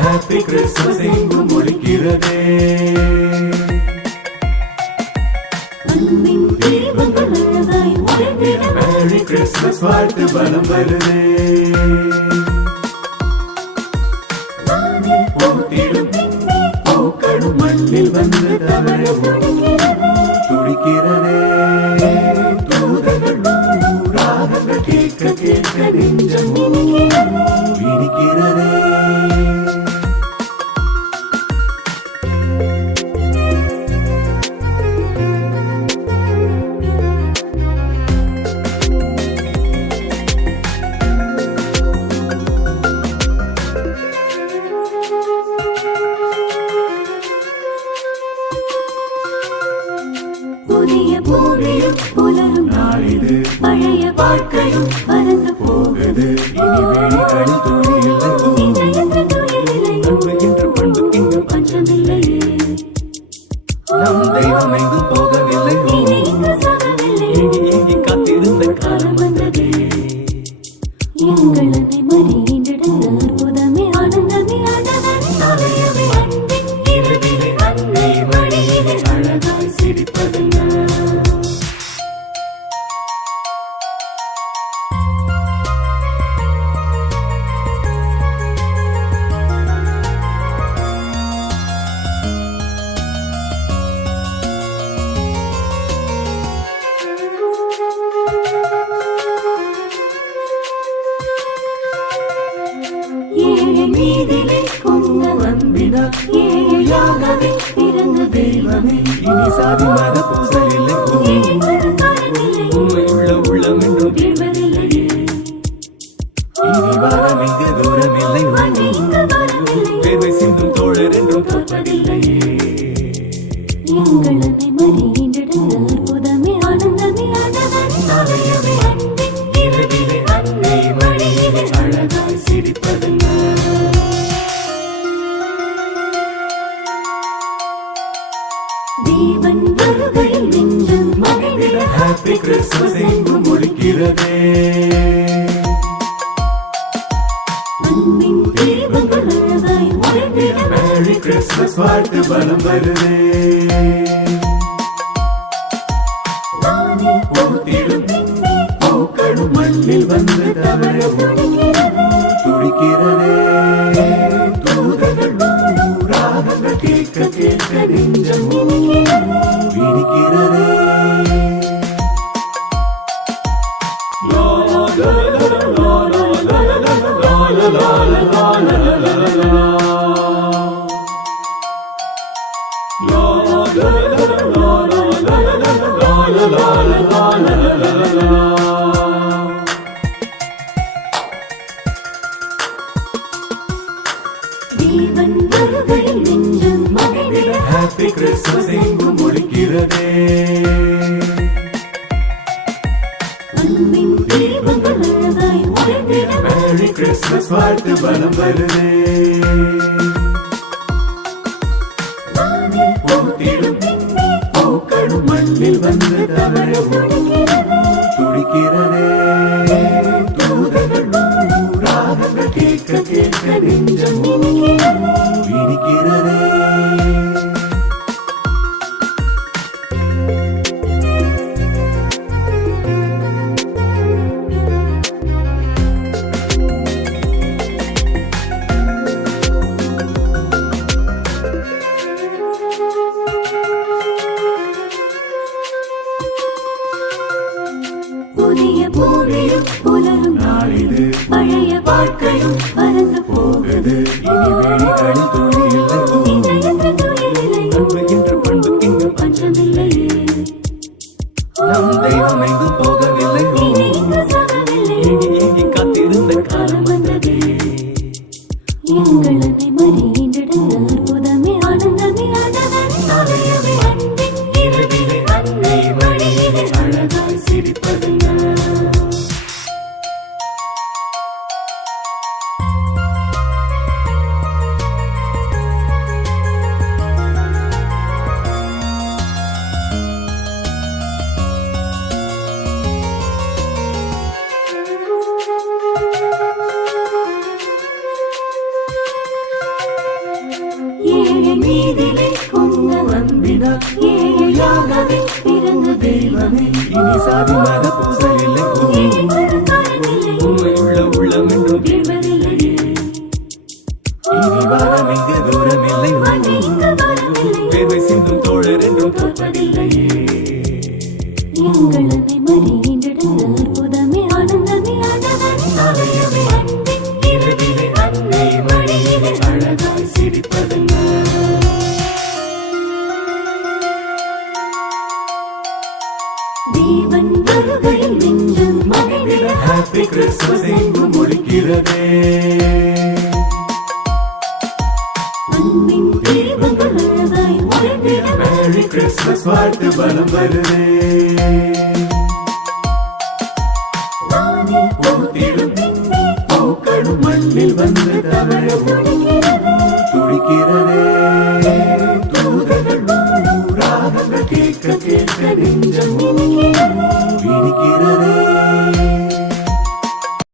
Happy Christmas எங்கும் ஒழிக்கிறதே merry Christmas வாழ்த்து பலம் வருதே பூத்திடும் பூக்களும் மண்ணில் வந்து தமிழ துடிக்கிறதே தூதர்கள் ராகங்கள் கேட்க புதிய பூமியும் புலரும் நாளிது. பழைய வாழ்க்கையும் பறந்து போகுது. இனி இனி சாதி மத பூசல் இல்லை ஏழைகள் தேவன் வருகையில் நெஞ்சம் மகிழ்ந்திட ஹாப்பி கிறிஸ்மஸ் எங்கும் ஒழிக்கிறதே அன்பின் தீபங்கள் அழகாய் ஒளிர்ந்திட மேரி கிறிஸ்மஸ் வாழ்த்து வருதே மண்ணில் வந்து தமிழ துடிக்கிறதே. ஹாப்பி கிறிஸ்மஸ் எங்கும் ஒழிக்கிறதே மேரி கிறிஸ்மஸ் வாழ்த்து பலம் வருதே. பூத்திடும் பூக்களும் மண்ணில் வந்து தமிழ துடிக்கிறதே. தூதர்கள் ராகங்கள் கேட்க கேட்க நெஞ்சம் புதிய பூமியும் புலரும் நாளிது. பழைய வாழ்க்கையும் பறந்து போகுது. இனி வெளிகளில் துணி ஏழையாகவே பிறந்த தெய்வமே. இனி சாதி மத பூசல் இல்லை ஏழை மறுக்காரமில்லை உண்மையுள்ள உள்ளம் என்றும் கேள்வதில்லையே இனி வாரம் இங்கு தூரம் இல்லை வாழ்க்கை இங்கு வரவில்லை வேர்வை சிந்தும் தோழர் என்றும் தோற்பதில்லையே எங்கள் அன்னை ஹாப்பி கிறிஸ்மஸ் எங்கும் முடிக்கிறதே மேரி கிறிஸ்மஸ் வாழ்த்து பலம் வருதே. பூத்திடும் பூக்களும் மண்ணில் வந்து